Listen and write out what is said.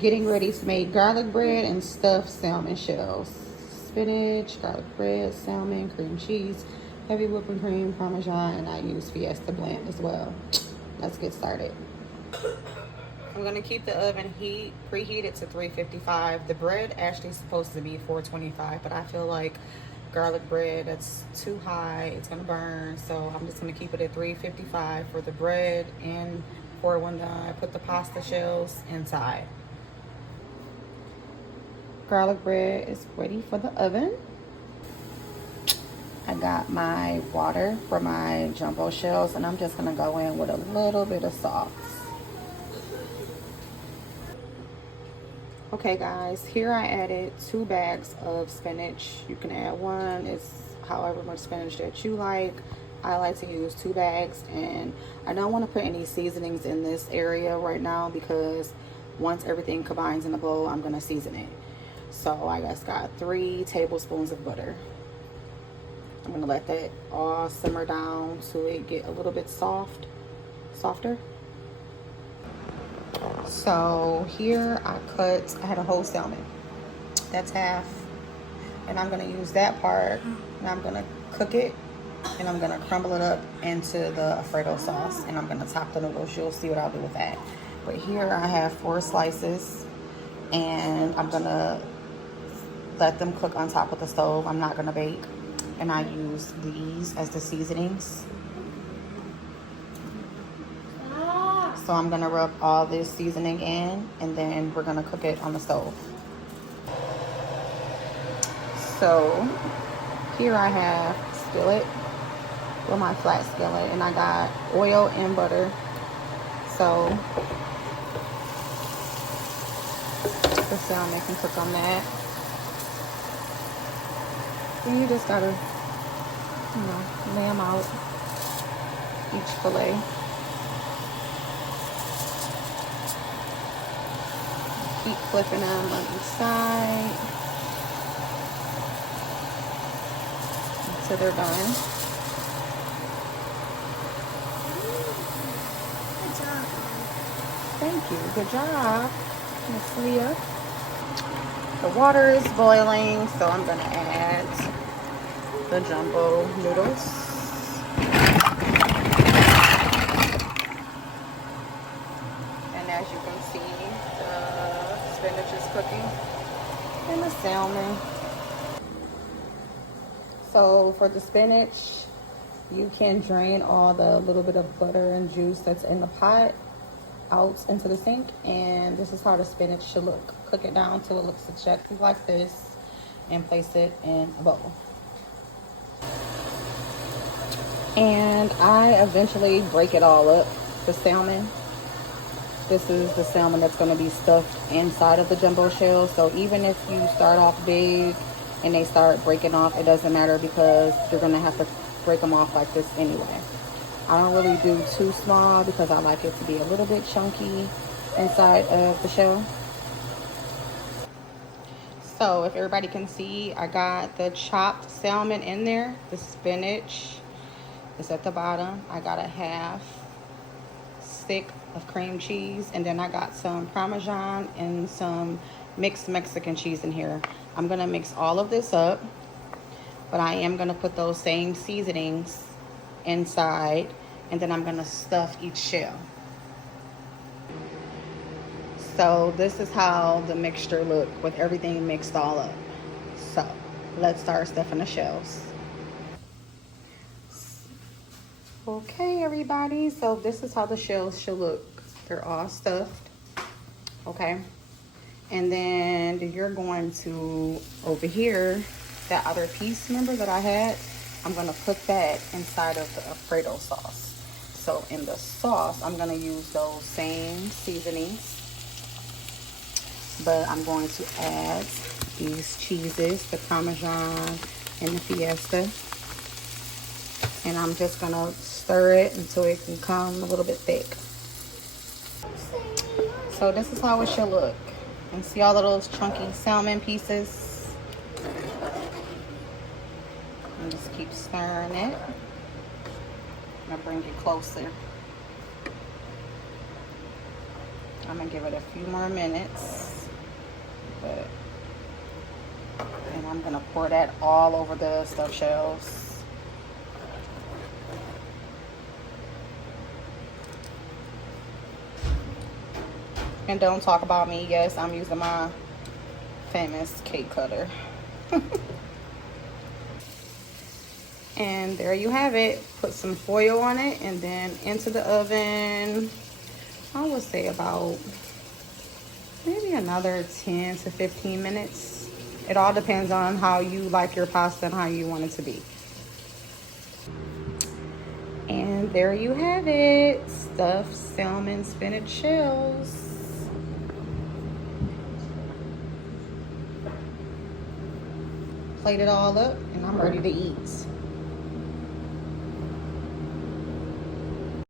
Getting ready to make garlic bread and stuffed salmon shells. Spinach, garlic bread, salmon, cream cheese, heavy whipping cream, parmesan, and I use Fiesta blend as well. Let's get started. I'm gonna keep the oven preheated to 355. The bread actually is supposed to be 425, but I feel like garlic bread, that's too high, it's gonna burn. So I'm just gonna keep it at 355 for the bread, and for when I put the pasta shells inside. Garlic bread is ready for the oven. I got my water for my jumbo shells, and I'm just gonna go in with a little bit of sauce. Okay guys, here I added 2 bags of spinach. You can add 1, it's however much spinach that you like. I like to use 2 bags, and I don't want to put any seasonings in this area right now because once everything combines in a bowl, I'm gonna season it. So I just got 3 tablespoons of butter. I'm gonna let that all simmer down so it get a little bit softer. So here I had a whole salmon. That's half. And I'm gonna use that part and I'm gonna cook it, and I'm gonna crumble it up into the Alfredo sauce, and I'm gonna top the noodles. You'll see what I'll do with that. But here I have 4 slices, and I'm gonna let them cook on top of the stove. I'm not gonna bake, and I use these as the seasonings. So I'm gonna rub all this seasoning in, and then we're gonna cook it on the stove. So here I have skillet, with my flat skillet, and I got oil and butter. So the salmon can cook on that. Then you just gotta, lay them out, each fillet. Keep flipping them on each side until they're done. Good job. Thank you. Good job, Miss Leah. The water is boiling, so I'm gonna add the jumbo noodles. And as you can see, the spinach is cooking and the salmon. So for the spinach, you can drain all the little bit of butter and juice that's in the pot out into the sink, and this is how the spinach should look. Cook it down till it looks exactly like this, and place it in a bowl. And I eventually break it all up. The salmon, this is the salmon that's going to be stuffed inside of the jumbo shell. So even if you start off big and they start breaking off, it doesn't matter because you're going to have to break them off like this anyway. I don't really do too small because I like it to be a little bit chunky inside of the shell. So if everybody can see, I got the chopped salmon in there. The spinach is at the bottom. I got a half stick of cream cheese, and then I got some Parmesan and some mixed Mexican cheese in here. I'm gonna mix all of this up, but I am gonna put those same seasonings inside, and then I'm gonna stuff each shell. So this is how the mixture look with everything mixed all up. So let's start stuffing the shells. Okay everybody, so this is how the shells should look. They're all stuffed, okay? And then you're going to, over here, that other piece, remember that I had? I'm gonna put that inside of the Alfredo sauce. So in the sauce, I'm gonna use those same seasonings, but I'm going to add these cheeses, the Parmesan and the Fiesta. And I'm just gonna stir it until it can come a little bit thick. So this is how it should look. And see all of those chunky salmon pieces? And just keep stirring it. I'm gonna bring it closer. I'm gonna give it a few more minutes. And I'm gonna pour that all over the stuffed shells. And don't talk about me. Yes, I'm using my famous cake cutter. And there you have it. Put some foil on it and then into the oven. I would say about maybe another 10 to 15 minutes. It all depends on how you like your pasta and how you want it to be. And there you have it. Stuffed salmon spinach shells. Plate it all up and I'm ready to eat.